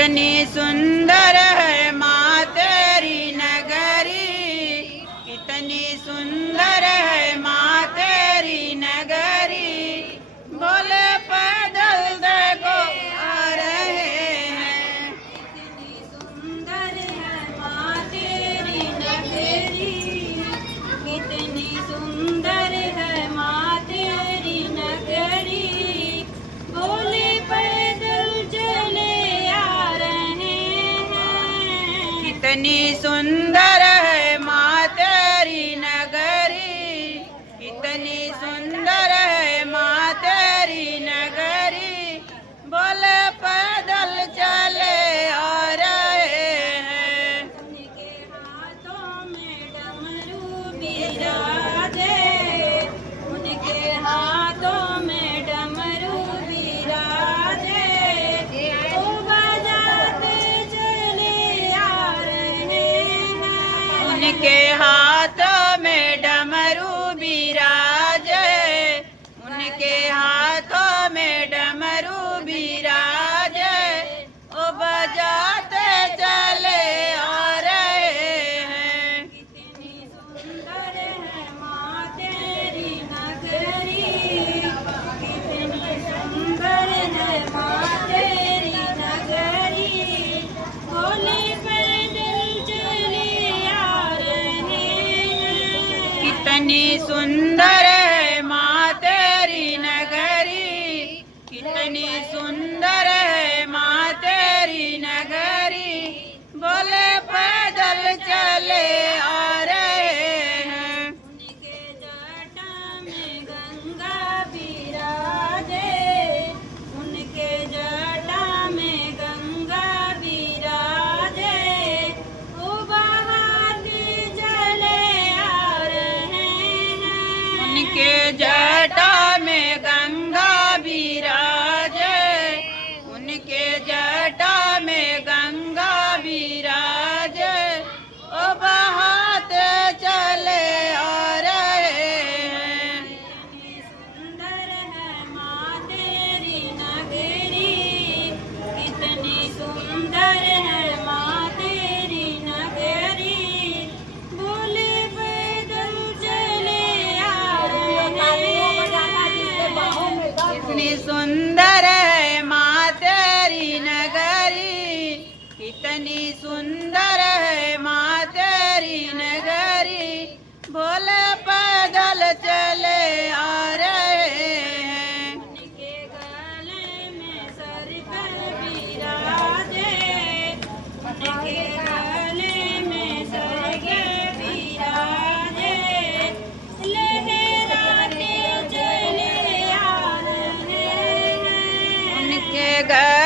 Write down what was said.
कितनी सुंदर है माँ तेरी नगरी, कितनी सुंदर है माँ तेरी नगरी। बोले पैदल देखो आ रहे हैं। कितनी सुंदर है माँ तेरी नगरी, कितनी सुंदर है माँ तेरी नगरी। बोले पैदल चले आ रहे हैं। कितनी सुंदर है माँ तेरी नगरी, कितनी सुंदर है माँ तेरी नगरी। बोले पैदल चले आ रहे हैं। उनके हाथों में डमरू बिराजे, उनके हाथों में डमरू बिराजे। वो बजाते चले आ रहे हैं। उनके हाथों में डमरू बिराजे, उनके हाथों में डमरू बिराजे। ओ बजाते चले आ रहे हैं। कितनी सुंदर है माँ तेरी नगरी, कितनी सुंदर है माँ तेरी नगरी। बोले पैदल चले आ रहे हैं। कितनी सुंदर है माँ तेरी नगरी, कितनी सुंदर है माँ तेरी नगरी। बोले पैदल चले आ रहे हैं। उनके जटा में गंगा बिराजे, उनके जटा में गंगा बिराजे। वो बहाते चले आ रहे हैं। उनके जटा में गंगा बिराजे, उनके जटा में गंगा बिराजे। ओ बहाते चले आ रहे हैं। कितनी सुंदर है माँ तेरी नगरी, कितनी सुंदर है माँ तेरी नगरी। बोले पैदल चले आ रहे हैं। कितनी सुंदर है माँ तेरी नगरी, कितनी सुंदर है माँ तेरी नगरी। बोले पैदल चले आ रहे हैं। उनके गले में सरकल बिराजे, उनके गले में सरकल बिराजे। लहराते चले आ रहे हैं। उनके घर